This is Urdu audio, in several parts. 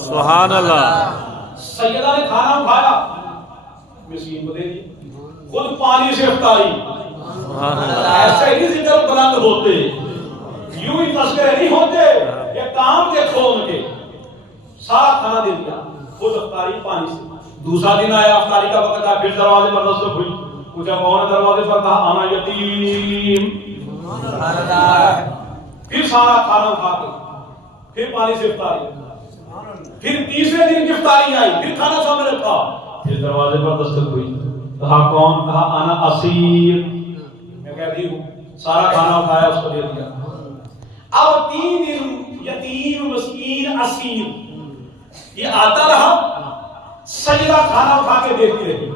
سبحان اللہ. سیدہ نے کھانا کھایا، مسکین کو دے دی، خود پانی سے افطاری. ایسے ہی ذکر بلند ہوتے، یوں ہی تذکرے نہیں ہوتے. یہ کام دیکھو ان کے، سارا کھانا دے دیا، خود افطاری پانی سے. دوسرا دن آیا، افطاری کا وقت آیا، پھر دروازے پر دستک ہوئی. پوچھا کون ہے دروازے پر؟ کہا انا یتیم. پھر سارا کھانا کھا کے پھر پانی سے افطاری. پھر تیسرے دن کی افطاری آئی، پھر کھانا سامنے رکھا، پھر دروازے پر دستک ہوئی. کہا کون؟ کہا انا اسیر، میں قیدی ہوں. سارا کھانا کھایا، اس کو دے دیا. اب 3 دن یتیم، مسکین، اسیر یہ آتا رہا. سجدہ کھانا کھا کے دیکھتی رہی.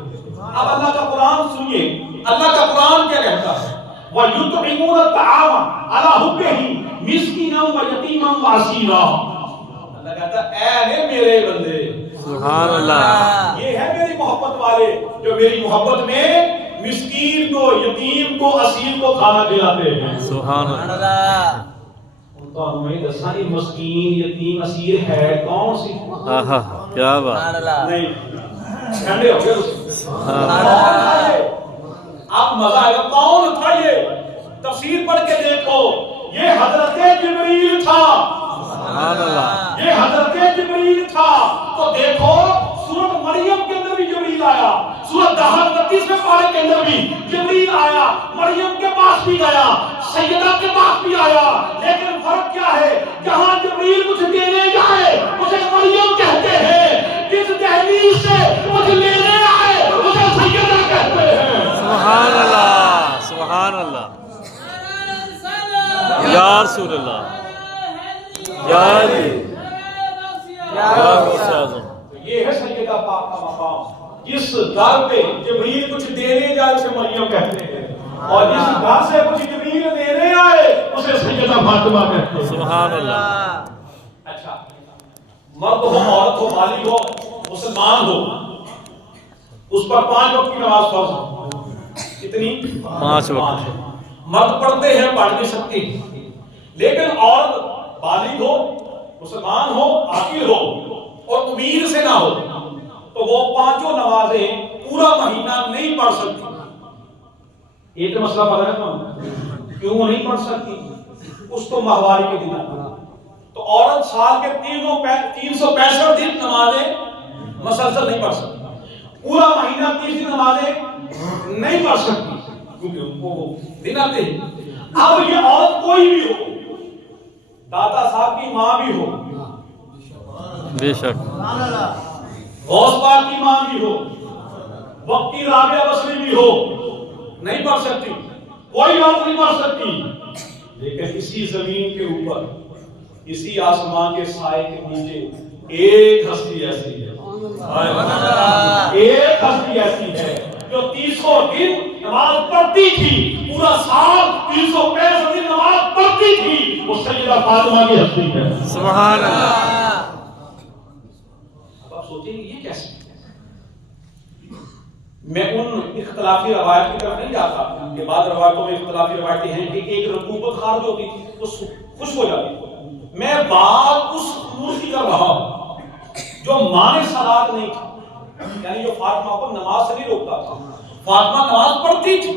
اب اللہ کا قرآن سنیے، اللہ کا قرآن کیا کہتا ہے؟ وَيُطْعِمُونَ الطَّعَامَ عَلَىٰ حُبِّهِ مِسْكِينًا وَيَتِيمًا وَأَسِيرًا. اللہ کہتا ہے اے میرے بندے، سبحان اللہ، یہ ہے میری محبت والے جو میری محبت میں مسکین کو، یتیم کو، اسیر کو کھانا کھلاتے ہیں. سبحان اللہ. تو ہمیں دسا یہ مسکین، یتیم، اسیر ہے کون سی؟ آہا کیا بات. نہیں ٹھنڈے ہو گئے. اب مزہ آئے گا. کون تھا یہ؟ تفسیر پڑھ کے دیکھو. یہ حضرت جبریل تھا. سبحان اللہ. یہ حضرت جبریل تھا. تو دیکھو سورۃ مریم کے اندر بھی جبریل آیا، سورۃ دہر 29 پارے کے اندر بھی جبریل آیا، مریم کے پاس بھی گیا، سیدہ کے پاس بھی آیا. لیکن فرق کیا ہے؟ جہاں جبریل کچھ دینے جائے اسے مریم کہتے ہیں، جس دہلیز سے کچھ لینے آئے اسے سیدہ کہتے ہیں. سبحان اللہ، سبحان اللہ. یا رسول اللہ، یا علی، یا غوث اعظم. یہ ہے سیدہ پاک کا مقام. جس در پہ جبریل کچھ دینے جائے اسے مریم کہتے ہیں، اور جس گھر سے کچھ جبریل دینے آئے اسے سیدہ فاطمہ کہتے ہیں. سبحان اللہ. اچھا، مرد ہو، عورت ہو، بالغ ہو، مسلمان ہو، اس پر 5 وقت کی نماز فرض ہو. کتنی؟ 5 وقت. مرد پڑھتے ہیں، پڑھ نہیں سکتی. لیکن عورت بالغ ہو، مسلمان ہو، عاقل ہو اور امیر سے نہ ہو تو وہ 5 نمازیں پورا مہینہ نہیں پڑھ سکتی. ایک مسئلہ پتا ہے کیوں نہیں پڑھ سکتی؟ اس کو ماہواری کے دن آتا. تو عورت سال کے 365 دن نمازیں مسلسل نہیں پڑھ سکتی. پورا مہینہ 30 دن نمازیں نہیں پڑھ سکتی کیونکہ ان کو دن آتے ہیں. اب یہ عورت کوئی بھی ہو، دادا صاحب کی ماں بھی ہو، بے شک، غوث پاک کی ماں بھی ہو، وقتی رابعہ بصری بھی ہو، نہیں پڑھ سکتی. کوئی عورت نہیں پڑھ سکتی. لیکن اسی زمین کے اوپر، اسی آسمان کے سائے کے نیچے ایک ہستی ایسی ہے، ایک ہستی ایسی ہے جو 300 دن نماز پڑھتی تھی، پورا سال 365 دن نماز پڑھتی تھی. وہ سیدہ فاطمہ کی ہستی ہے. سبحان اللہ. اب آپ سوچیں گے یہ کیسے؟ میں ان اختلافی روایت کی طرف نہیں جاتا کہ بعض روایتوں میں اختلافی روایتیں ہیں کہ ایک رطوبت خارج ہوتی تھی وہ خوش ہو جاتی تھی. میں بات اس امور کی کر رہا ہوں جو مانے صلات نہیں تھی، یعنی جو فاطمہ کو نماز سے نہیں روکتا تھا. فاطمہ نماز پڑھتی تھی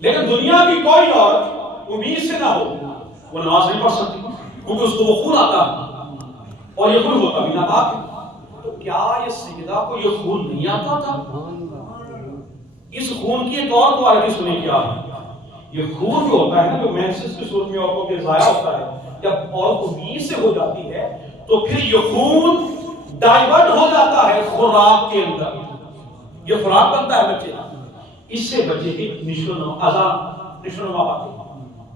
لیکن دنیا کی کوئی عورت امید سے نہ ہو وہ نماز نہیں پڑھ سکتی کیونکہ اس کو وہ خون آتا اور یہ خون ہوتا بھی ناپاک ہے. تو کیا یہ سیدہ کو یہ خون نہیں آتا تھا؟ اس خون کی ایک اور کوالٹی سنیں کیا ہے. یہ خون جو ہوتا ہے نا، جو مینسس کی صورت میں عورتوں کے ضائع ہوتا ہے، جب عورت امید سے ہو جاتی ہے تو پھر یہ خون ڈائیورٹ ہو جاتا ہے خوراک کے اندر. یہ خوراک بنتا ہے بچے کا، اس سے بچے کی نشو و نما آتی ہے،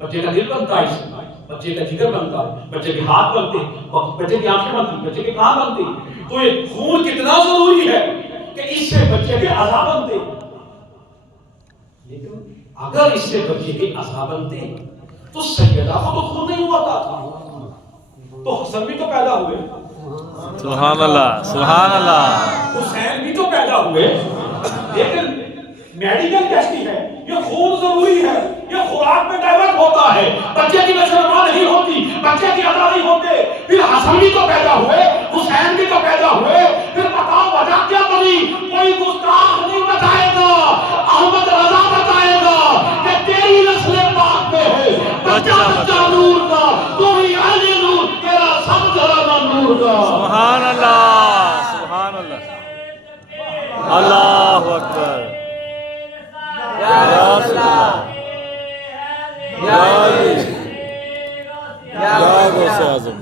بچے کا دل بنتا ہے، اس سے بچے کا جگر بنتا ہے، بچے کے ہاتھ بنتے ہیں، بچے کی آنکھیں بنتی ہیں، بچے کے کان بنتے ہیں. تو یہ خون کتنا ضروری ہے کہ اس سے بچے کے اعضاء بنتے ہیں. لیکن اگر اس سے بچے کے اعضاء بنتے تو سیدہ کو تو خون نہیں ہوا تھا، تو حسن بھی تو پیدا ہوئے، سبحان اللہ، سبحان اللہ. حسین بھی تو پیدا ہوئے. لیکن میڈیکل کہتی ہے یہ خون ضروری ہے، یہ خوراک میں ڈائیورٹ ہوتا ہے، بچے کی نشو و نما نہیں ہوتی، بچے کی ادا نہیں ہوتے، پھر حسن بھی تو پیدا سبحان اللہ سبحان اللہ اللہ اکبر یا اللہ یا علی یا غوث اعظم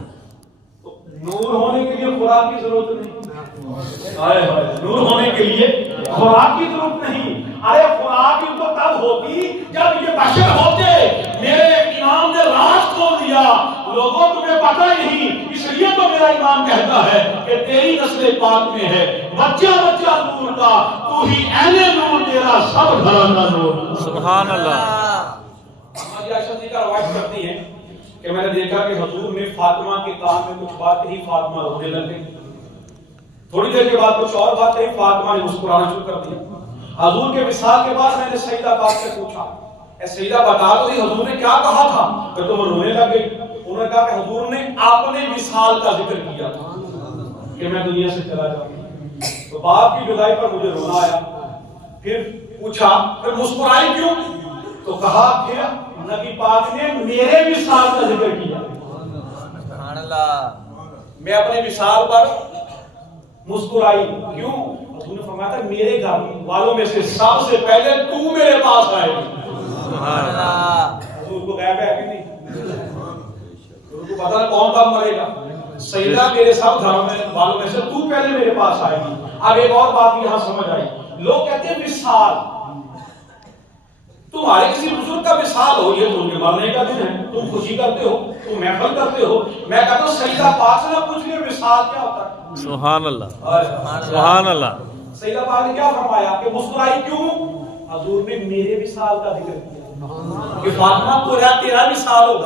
نور ہونے کے لیے خوراک کی ضرورت نہیں نور ہونے کے لیے خوراک کی ضرورت نہیں ارے خوراک تو تب ہوتی جب یہ بشر ہوتے میرے امام نے راز کھول دیا لوگوں تمہیں پتہ نہیں اس لیے تو میرا امام کہتا ہے کہ تیری نسل پاک میں ہے بچہ بچہ نور کا تو ہی عین نور تیرا سب گھرانا نور سبحان اللہ عائشہ جی کا روایت کرتی ہیں کہ میں نے دیکھا کہ حضور نے فاطمہ کے کان میں کچھ بات کہی فاطمہ رونے لگ گئی تھوڑی دیر کے بعد کچھ اور بات کہی فاطمہ نے مسکرانا شروع کر دیا حضور کے وصال کے بعد میں نے سیدہ پاک سے پوچھا اے سیدہ بتا تو دی حضور نے کیا کہا تھا کہ تم رونے لگ گئی انہوں نے کہا کہ حضور نے اپنے وصال کا ذکر کیا کہ میں دنیا سے چلا جاؤں تو باپ کی جدائی پر مجھے رونا آیا پھر پوچھا پھر مسکرائی کیوں تو کہا کہ نبی پاک نے میرے وصال کا ذکر کیا سبحان اللہ میں اپنے وصال پر مسکرائی کیوں حضور نے فرمایا تھا میرے گھر والوں میں سے سب سے پہلے تو میرے پاس آئے سبحان اللہ حضور کو غیب ہے کہ نہیں حضور کو پتہ ہے کون کب مرے گا سیدہ میرے سب گھروں میں والوں میں سے تو پہلے میرے پاس آئے گی اب ایک اور بات یہاں سمجھ آئی لوگ کہتے ہیں وصال تمہارے کسی بزرگ کا وصال ہو یہ تو ان کے مرنے کا دن ہے تم خوشی کرتے ہو تم محفل کرتے ہو میں کہتا ہوں سیدہ پاک سے نہ پوچھ لیں وصال کیا ہوتا ہے سبحان اللہ سبحان اللہ سیدہ پاک نے کیا فرمایا کہ مسکرائی کیوں حضور نے میرے وصال کا ذکر کیا کہ فاطمہ کو تیرا وصال ہوگا